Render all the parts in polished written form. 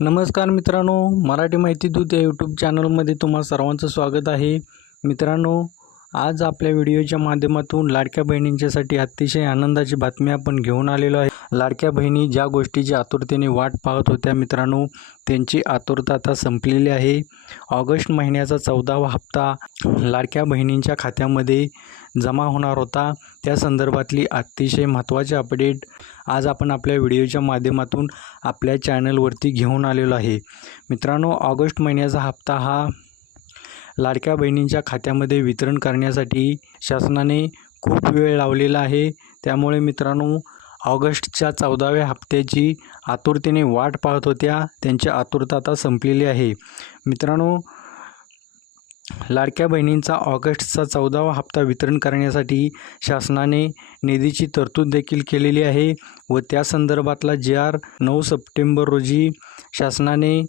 नमस्कार मित्रांनो, मराठी माहिती दूत या यूट्यूब चॅनलमध्ये तुम्हा सर्वांचं स्वागत आहे. मित्रांनो, आज आपल्या व्हिडिओच्या माध्यमातून लाडक्या बहिणींच्यासाठी अतिशय आनंदाची बातमी आपण घेऊन आलेलो आहे. लाडक्या बहिणी ज्या गोष्टीची आतुरतेने वाट पाहत होत्या मित्रांनो, त्यांची आतुरता आता संपलेली आहे. ऑगस्ट महिन्याचा 14वा हप्ता लाडक्या बहिणींच्या खात्यामध्ये जमा होणार होता. त्या संदर्भातली अतिशय महत्त्वाची अपडेट आज आपण आपल्या व्हिडिओच्या माध्यमातून आपल्या चॅनलवरती घेऊन आलेलो आहे. मित्रांनो, ऑगस्ट महिन्याचा हप्ता हा लाडक्या बहिणींच्या खात्यामध्ये वितरण करण्यासाठी शासनाने खूप वेळ लावलेला आहे. त्यामुळे मित्रांनो, ऑगस्टच्या 14व्या हप्त्याची आतुरतेने वाट पाहत होत्या, त्यांची आतुरता आता संपलेली आहे. मित्रांनो, लाडक्या बहिणींचा ऑगस्टचा 14वा हप्ता वितरण करण्यासाठी शासनाने निधीची तरतूद देखील केलेली आहे व त्या संदर्भातला JR 9 सप्टेंबर रोजी शासनाने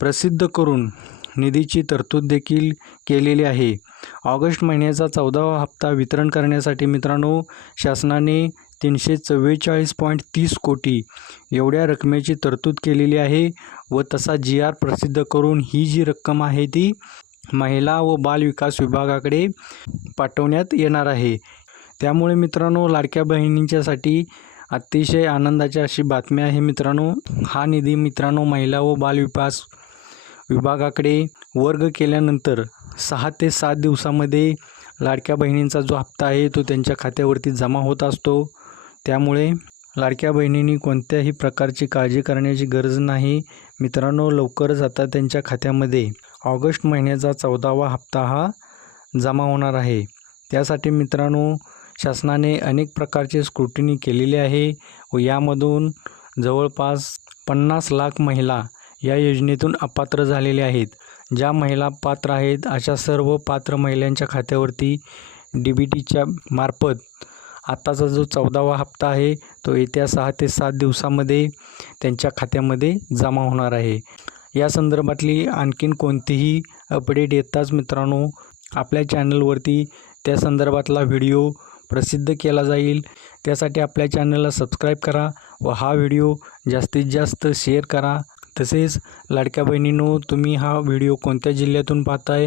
प्रसिद्ध करून निधीची तरतूद देखील केलेली आहे. ऑगस्ट महिन्याचा 14वा हप्ता वितरण करण्यासाठी मित्रांनो, शासनाने 344.30 कोटी एवढ्या रकमेची तरतूद केलेली आहे व तसा JR प्रसिद्ध करून ही जी रक्कम आहे ती महिला व बाल विकास विभागाकडे पाठवण्यात येणार आहे. त्यामुळे मित्रांनो, लाडक्या बहिणींच्यासाठी अतिशय आनंदाची अशी बातमी आहे. मित्रांनो, हा निधी मित्रांनो महिला व बाल विकास विभागाकडे वर्ग केल्यानंतर 6 ते 7 दिवसामध्ये लाडक्या बहिणींचा जो हप्ता आहे तो त्यांच्या खात्यावरती जमा होत असतो. त्यामुळे लाडक्या बहिणींनी कोणत्याही प्रकारची काळजी करण्याची गरज नाही. मित्रांनो, लवकरच आता त्यांच्या खात्यामध्ये ऑगस्ट महिन्याचा 14वा हप्ता हा जमा होणार आहे. त्यासाठी मित्रांनो, शासनाने अनेक प्रकारचे स्क्रुटिनी केलेली आहे व यामधून जवळपास 50 लाख महिला या योजनेतून अपात्र झालेल्या आहेत. ज्या महिला पात्र आहेत अशा सर्व पात्र महिलांच्या खात्यावरती DBTच्या मार्फत आत्ताचा जो 14वा हप्ता आहे तो येत्या 6 ते 7 दिवसामध्ये त्यांच्या खात्यामध्ये जमा होणार आहे. या संदर्भातली आणखीन कोणतीही अपडेट येताच मित्रांनो आपल्या चॅनलवरती त्या संदर्भातला व्हिडिओ प्रसिद्ध केला जाईल. त्यासाठी आपल्या चॅनलला सबस्क्राईब करा व हा व्हिडिओ जास्तीत जास्त शेअर करा. तसेच लाडक्या बहिणींनो, तुम्ही हा व्हिडिओ कोणत्या जिल्ह्यातून पाहताय,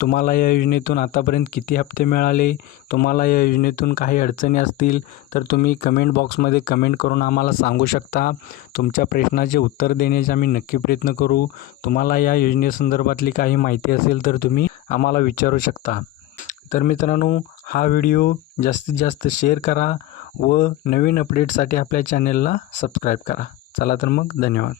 तुम्हाला या योजनेतून आतापर्यंत किती हप्ते मिळाले, तुम्हाला या योजनेतून काही अडचणी असतील तर तुम्ही कमेंट बॉक्समध्ये कमेंट करून आम्हाला सांगू शकता. तुमच्या प्रश्नाचे उत्तर देण्याचा आम्ही नक्की प्रयत्न करू. तुम्हाला या योजनेसंदर्भातली काही माहिती असेल तर तुम्ही आम्हाला विचारू शकता. तर मित्रांनो, हा व्हिडिओ जास्तीत जास्त शेअर करा व नवीन अपडेटसाठी आपल्या चॅनलला सबस्क्राईब करा. चला तर मग, धन्यवाद.